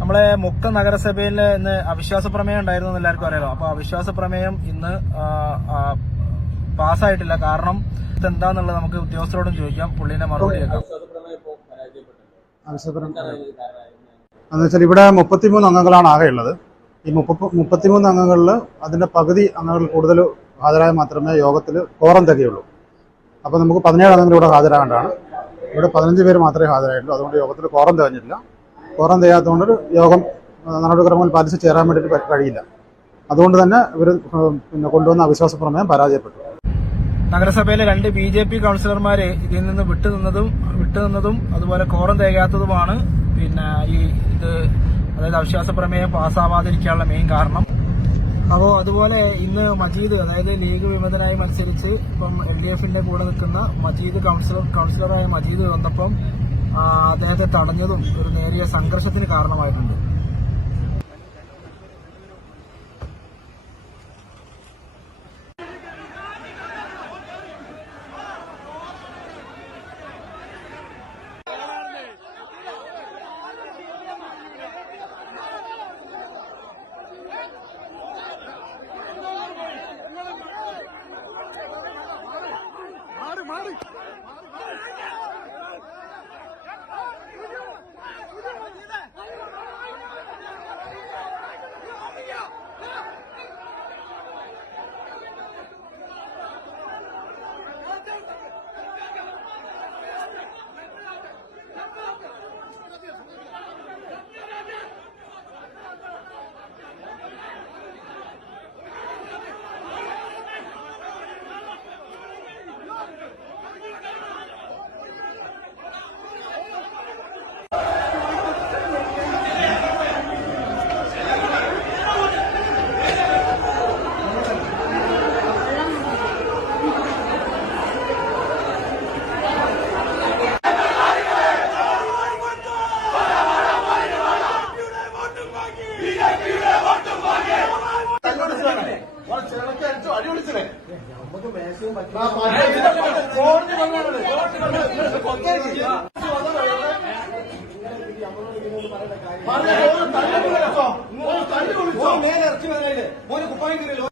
നമ്മളെ മുക്ത നഗരസഭയിൽ ഇന്ന് അവിശ്വാസ പ്രമേയം ഉണ്ടായിരുന്നു എന്ന് എല്ലാവർക്കും അറിയാലോ. അപ്പൊ അവിശ്വാസ പ്രമേയം ഇന്ന് പാസ്സായിട്ടില്ല. കാരണം ഇതെന്താന്നുള്ളത് നമുക്ക് ഉദ്യോഗസ്ഥരോടും ചോദിക്കാം. പുള്ളിന്റെ മറുപടി കേൾക്കാം. ആവശ്യപ്പെടാൻ എന്ന് വെച്ചാൽ ഇവിടെ മുപ്പത്തിമൂന്ന് അംഗങ്ങളാണ് ആകെ ഉള്ളത് ഈ മുപ്പ മുപ്പത്തിമൂന്ന് അംഗങ്ങളിൽ അതിന്റെ പകുതി അംഗങ്ങൾ കൂടുതൽ ഹാജരായ മാത്രമേ യോഗത്തിൽ കോറം തികയുള്ളൂ അപ്പോൾ നമുക്ക് പതിനേഴ് അംഗങ്ങൾ ഇവിടെ ഹാജരാകേണ്ടതാണ്. ഇവിടെ പതിനഞ്ച് പേര് മാത്രമേ ഹാജരായിട്ടുള്ളൂ. അതുകൊണ്ട് യോഗത്തിൽ കോറം തികഞ്ഞിട്ടില്ല. കോറം തികയാത്തതുകൊണ്ട് യോഗം നടപടിക്രമങ്ങൾ പാലിച്ച് ചേരാൻ വേണ്ടിയിട്ട് കഴിയില്ല. അതുകൊണ്ട് തന്നെ ഇവർ പിന്നെ കൊണ്ടുവന്ന അവിശ്വാസ പ്രമേയം പരാജയപ്പെട്ടു. നഗരസഭയിലെ രണ്ട് ബി ജെ പി കൌൺസിലർമാരെ ഇതിൽ നിന്ന് വിട്ടുനിന്നതും വിട്ടുനിന്നതും അതുപോലെ കോറം തികയാത്തതുമാണ് പിന്നെ ഈ ഇത് അതായത് അവിശ്വാസ പ്രമേയം പാസ്സാവാതിരിക്കാനുള്ള മെയിൻ കാരണം. അപ്പോൾ അതുപോലെ ഇന്ന് മജീദ് അതായത് ലീഗ് വിമതനായി മത്സരിച്ച് ഇപ്പം എൽ ഡി എഫിന്റെ കൂടെ നിൽക്കുന്ന മജീദ് കൗൺസിലർ കൗൺസിലറായ മജീദ് വന്നപ്പം അദ്ദേഹത്തെ തടഞ്ഞതും ഒരു നേരിയ സംഘർഷത്തിന് കാരണമായിട്ടുണ്ട്. ഇറക്കി അടിച്ചു അടി വിളിച്ചില്ലേ നമുക്ക് മാക്സിമം പറ്റും തല്ലി വിളിച്ചോ? തല്ലി വിളിച്ചോ? മേലെ ഇറച്ചി വരങ്ങളില്ലേ മോനെ കുപ്പായം കയറിയല്ലോ